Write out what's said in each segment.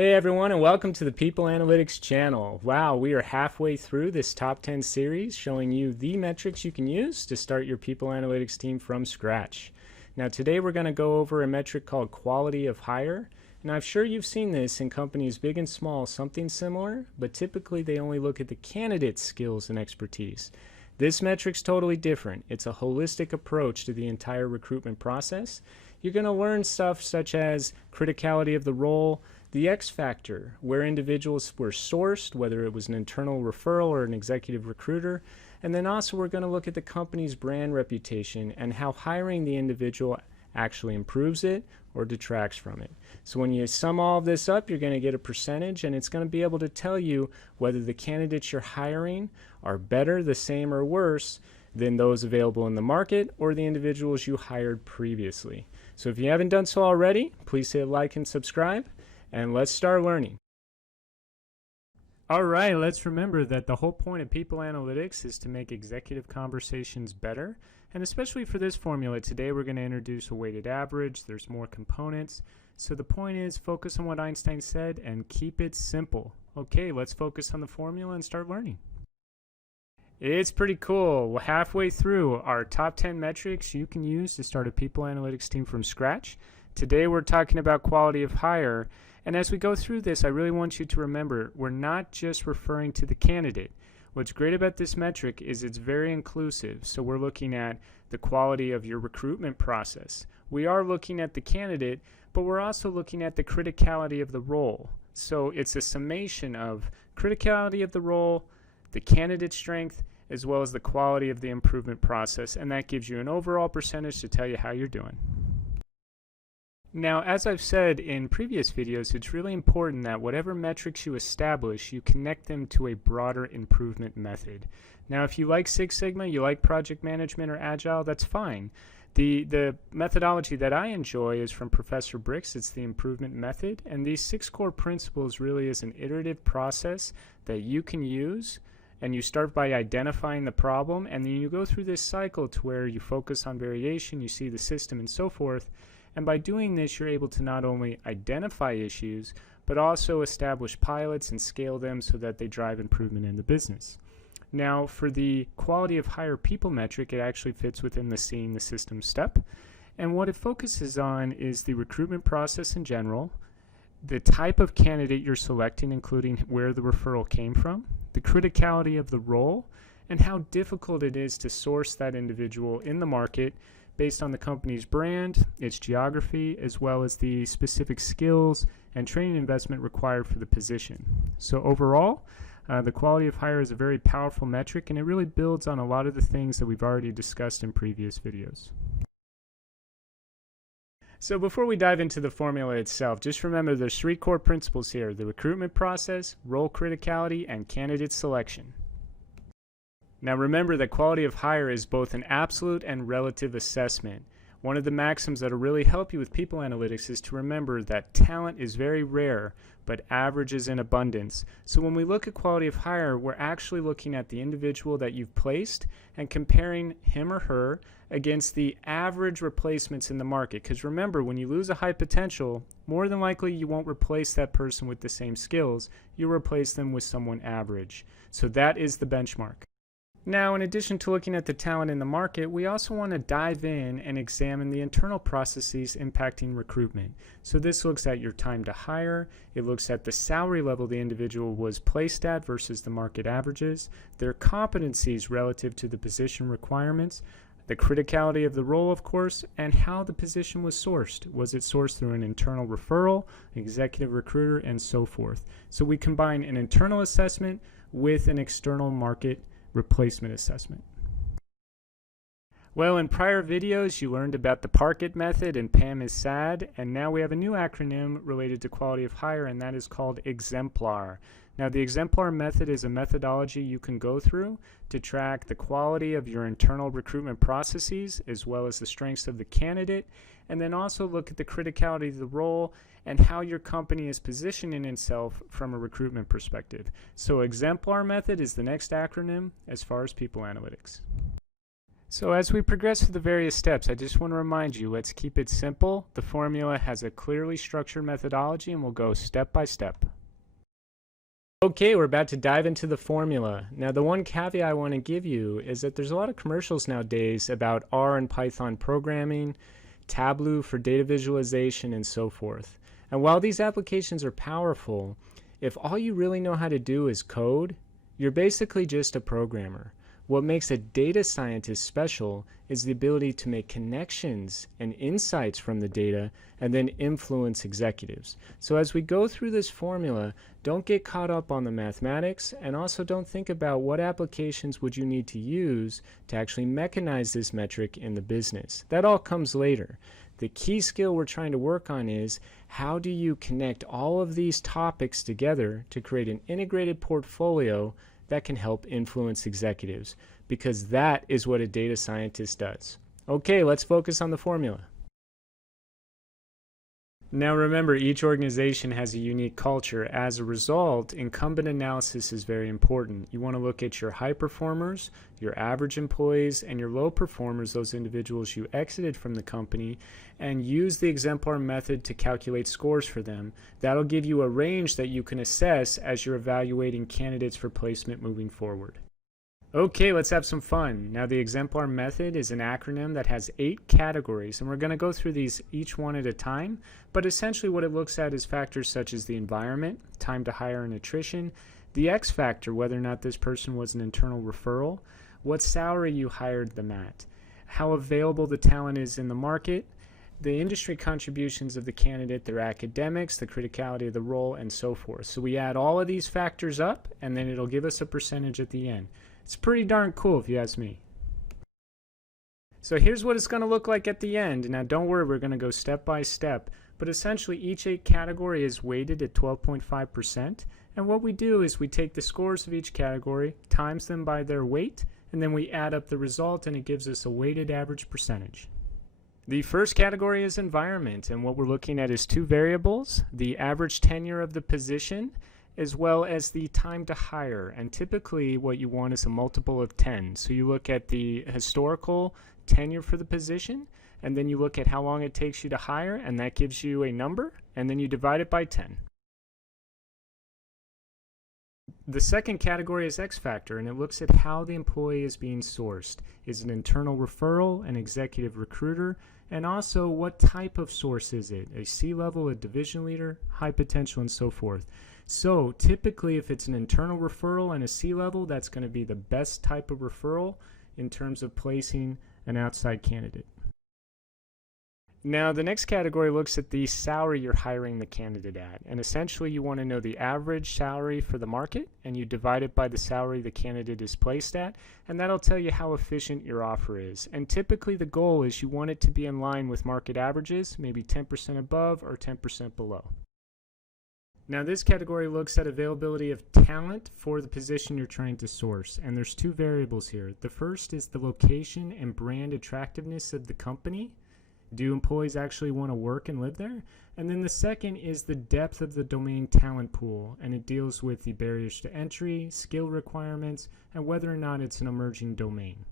Hey everyone, and welcome to the People Analytics channel. Wow, we are halfway through this top 10 series showing you the metrics you can use to start your People Analytics team from scratch. Now today we're going to go over a metric called quality of hire. And I'm sure you've seen this in companies big and small, something similar, but typically they only look at the candidate's skills and expertise. This metric's totally different. It's a holistic approach to the entire recruitment process. You're going to learn stuff such as criticality of the role, the X factor, where individuals were sourced, whether it was an internal referral or an executive recruiter. And then also we're going to look at the company's brand reputation and how hiring the individual actually improves it or detracts from it. So when you sum all of this up, you're going to get a percentage, and it's going to be able to tell you whether the candidates you're hiring are better, the same, or worse than those available in the market or the individuals you hired previously. So if you haven't done so already, please hit like and subscribe, and let's start learning. All right, let's remember that the whole point of People Analytics is to make executive conversations better. And especially for this formula, today we're going to introduce a weighted average. There's more components. So the point is, focus on what Einstein said and keep it simple. Okay, let's focus on the formula and start learning. It's pretty cool. We're halfway through our top 10 metrics you can use to start a People Analytics team from scratch. Today we're talking about quality of hire. And as we go through this, I really want you to remember, we're not just referring to the candidate. What's great about this metric is it's very inclusive. So we're looking at the quality of your recruitment process. We are looking at the candidate, but we're also looking at the criticality of the role. So it's a summation of criticality of the role, the candidate strength, as well as the quality of the improvement process. And that gives you an overall percentage to tell you how you're doing. Now, as I've said in previous videos, it's really important that whatever metrics you establish, you connect them to a broader improvement method. Now, if you like Six Sigma, you like project management or Agile, that's fine. The methodology that I enjoy is from Professor Bricks. It's the improvement method. And these 6 core principles really is an iterative process that you can use. And you start by identifying the problem, and then you go through this cycle to where you focus on variation, you see the system, and so forth. And by doing this, you're able to not only identify issues, but also establish pilots and scale them so that they drive improvement in the business. Now, for the quality of hire people metric, it actually fits within the seeing the system step. And what it focuses on is the recruitment process in general, the type of candidate you're selecting, including where the referral came from, the criticality of the role, and how difficult it is to source that individual in the market based on the company's brand, its geography, as well as the specific skills and training investment required for the position. So overall, the quality of hire is a very powerful metric, and it really builds on a lot of the things that we've already discussed in previous videos. So before we dive into the formula itself, just remember there's 3 core principles here: the recruitment process, role criticality, and candidate selection. Now remember that quality of hire is both an absolute and relative assessment. One of the maxims that will really help you with people analytics is to remember that talent is very rare, but average is in abundance. So when we look at quality of hire, we're actually looking at the individual that you've placed and comparing him or her against the average replacements in the market. Because remember, when you lose a high potential, more than likely you won't replace that person with the same skills. You'll replace them with someone average. So that is the benchmark. Now, in addition to looking at the talent in the market, we also want to dive in and examine the internal processes impacting recruitment. So this looks at your time to hire, it looks at the salary level the individual was placed at versus the market averages, their competencies relative to the position requirements, the criticality of the role, of course, and how the position was sourced. Was it sourced through an internal referral, executive recruiter, and so forth? So we combine an internal assessment with an external market replacement assessment. Well, in prior videos you learned about the Parkit method and Pam is sad, and now we have a new acronym related to quality of hire, and that is called EXEMPLAR. Now the EXEMPLAR method is a methodology you can go through to track the quality of your internal recruitment processes as well as the strengths of the candidate, and then also look at the criticality of the role and how your company is positioning itself from a recruitment perspective. So EXEMPLAR method is the next acronym as far as people analytics. So as we progress through the various steps, I just want to remind you, let's keep it simple. The formula has a clearly structured methodology and we'll go step by step. Okay, we're about to dive into the formula. Now, the one caveat I want to give you is that there's a lot of commercials nowadays about R and Python programming, Tableau for data visualization, and so forth. And while these applications are powerful, if all you really know how to do is code, you're basically just a programmer. What makes a data scientist special is the ability to make connections and insights from the data and then influence executives. So as we go through this formula, don't get caught up on the mathematics, and also don't think about what applications would you need to use to actually mechanize this metric in the business. That all comes later. The key skill we're trying to work on is how do you connect all of these topics together to create an integrated portfolio that can help influence executives, because that is what a data scientist does. Okay, let's focus on the formula. Now remember, each organization has a unique culture. As a result, incumbent analysis is very important. You want to look at your high performers, your average employees, and your low performers, those individuals you exited from the company, and use the exemplar method to calculate scores for them. That'll give you a range that you can assess as you're evaluating candidates for placement moving forward. Okay, let's have some fun. Now, the exemplar method is an acronym that has 8 categories, and we're going to go through these each one at a time, but essentially what it looks at is factors such as the environment, time to hire and attrition, the X factor, whether or not this person was an internal referral, what salary you hired them at, how available the talent is in the market, the industry contributions of the candidate, their academics, the criticality of the role, and so forth. So we add all of these factors up, and then it'll give us a percentage at the end. It's pretty darn cool if you ask me. So here's what it's going to look like at the end. Now don't worry, we're going to go step by step, but essentially each 8 category is weighted at 12.5%, and what we do is we take the scores of each category, times them by their weight, and then we add up the result, and it gives us a weighted average percentage. The first category is environment, and what we're looking at is 2 variables, the average tenure of the position as well as the time to hire, and typically what you want is a multiple of 10. So you look at the historical tenure for the position, and then you look at how long it takes you to hire, and that gives you a number, and then you divide it by 10. The second category is X factor, and it looks at how the employee is being sourced. Is it an internal referral, an executive recruiter, and also what type of source is it? A C-level, a division leader, high potential, and so forth. So typically if it's an internal referral and a C-level, that's going to be the best type of referral in terms of placing an outside candidate. Now the next category looks at the salary you're hiring the candidate at, and essentially you want to know the average salary for the market, and you divide it by the salary the candidate is placed at, and that'll tell you how efficient your offer is. And typically the goal is you want it to be in line with market averages, maybe 10% above or 10% below. Now this category looks at availability of talent for the position you're trying to source, and there's 2 variables here. The first is the location and brand attractiveness of the company. Do employees actually want to work and live there? And then the second is the depth of the domain talent pool, and it deals with the barriers to entry, skill requirements, and whether or not it's an emerging domain.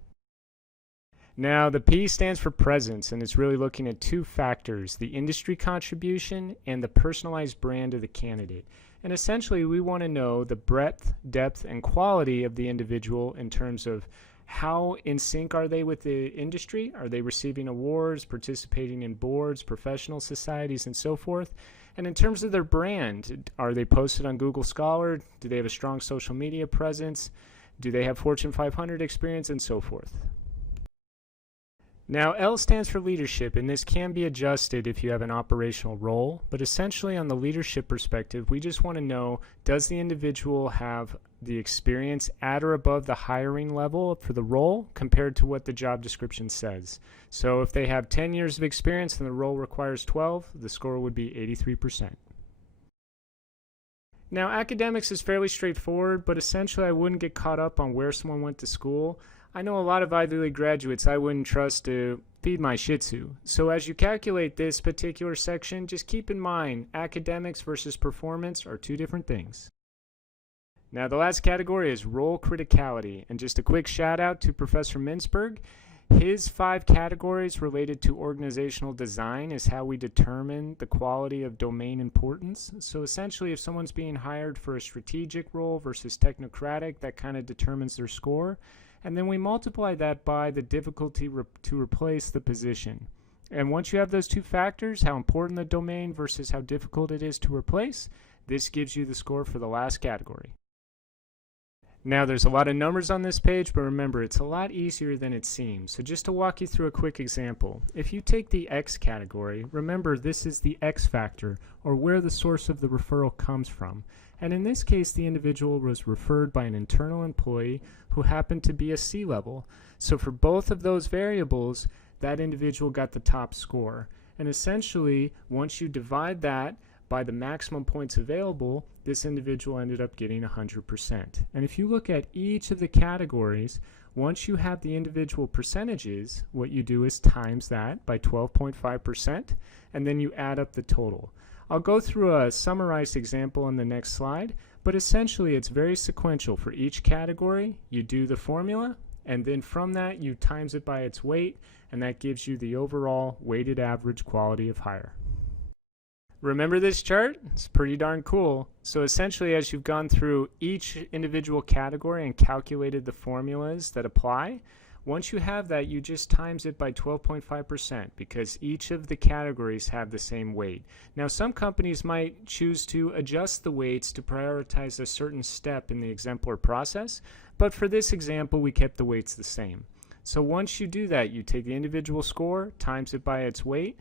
Now the P stands for presence, and it's really looking at 2 factors, the industry contribution and the personalized brand of the candidate. And essentially we want to know the breadth, depth, and quality of the individual in terms of how in sync are they with the industry? Are they receiving awards, participating in boards, professional societies, and so forth? And in terms of their brand, are they posted on Google Scholar? Do they have a strong social media presence? Do they have Fortune 500 experience, and so forth? Now L stands for leadership, and this can be adjusted if you have an operational role, but essentially on the leadership perspective, we just want to know, does the individual have the experience at or above the hiring level for the role compared to what the job description says? So if they have 10 years of experience and the role requires 12, the score would be 83%. Now academics is fairly straightforward, but essentially I wouldn't get caught up on where someone went to school. I know a lot of Ivy League graduates I wouldn't trust to feed my Shih Tzu. So as you calculate this particular section, just keep in mind academics versus performance are 2 different things. Now the last category is role criticality, and just a quick shout out to Professor Mintzberg. His 5 categories related to organizational design is how we determine the quality of domain importance. So essentially, if someone's being hired for a strategic role versus technocratic, that kind of determines their score. And then we multiply that by the difficulty to replace the position. And once you have those 2 factors, how important the domain versus how difficult it is to replace, this gives you the score for the last category. Now there's a lot of numbers on this page, but remember, it's a lot easier than it seems. So just to walk you through a quick example, if you take the X category, remember this is the X factor, or where the source of the referral comes from. And in this case, the individual was referred by an internal employee who happened to be a C-level. So for both of those variables, that individual got the top score. And essentially, once you divide that by the maximum points available, this individual ended up getting 100%. And if you look at each of the categories, once you have the individual percentages, what you do is times that by 12.5%, and then you add up the total. I'll go through a summarized example on the next slide, but essentially it's very sequential. For each category, you do the formula, and then from that you times it by its weight, and that gives you the overall weighted average quality of hire. Remember this chart? It's pretty darn cool. So essentially, as you've gone through each individual category and calculated the formulas that apply, once you have that, you just times it by 12.5% because each of the categories have the same weight. Now, some companies might choose to adjust the weights to prioritize a certain step in the exemplar process, but for this example, we kept the weights the same. So once you do that, you take the individual score, times it by its weight,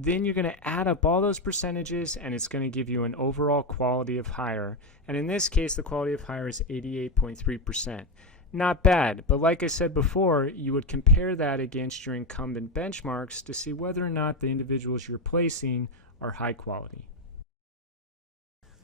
then you're going to add up all those percentages and it's going to give you an overall quality of hire. And in this case, the quality of hire is 88.3%. Not bad, but like I said before, you would compare that against your incumbent benchmarks to see whether or not the individuals you're placing are high quality.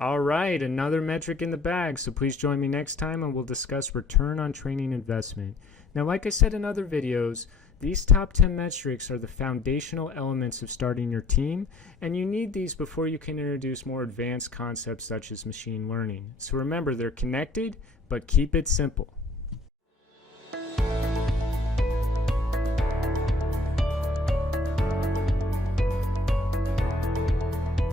All right, another metric in the bag, so please join me next time and we'll discuss return on training investment. Now, like I said in other videos, these top 10 metrics are the foundational elements of starting your team, and you need these before you can introduce more advanced concepts such as machine learning. So remember, they're connected, but keep it simple.